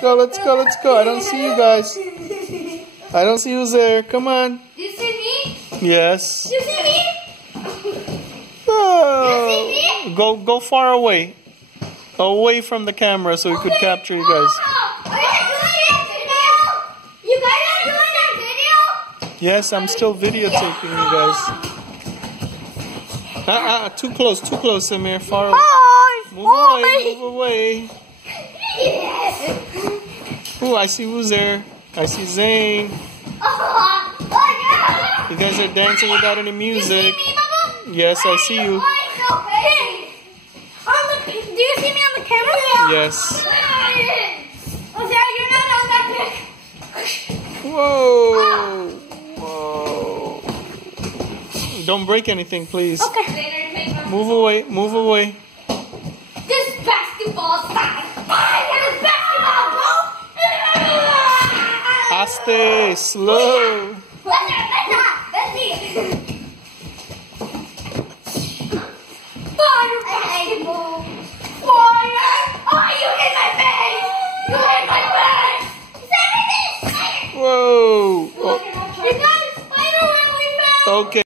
go, let's go, let's go. I don't see you guys. I don't see who's there. Come on. Do you see me? Yes. Do you see me? Oh. You see me? Go far away. Away from the camera so we could capture you guys. You guys are doing a video? Yes, I'm still videotaping you guys. Too close, Samir. Far away. Move away. Yes. Ooh, I see who's there. I see Zane. You guys are dancing without any music. You see me, Bubba? Yes, I see you. Do you see me on the camera? Yes. Oh, Dad, you're not on that pic. Whoa. Whoa. Don't break anything, please. Okay. Move away. Move away. This basketball style. This basketball, bro. Aste, slow. Let's see. Fire basketball. Fire. Oh, you hit my face. You hit my face. Whoa. You got a spider web we found. Okay.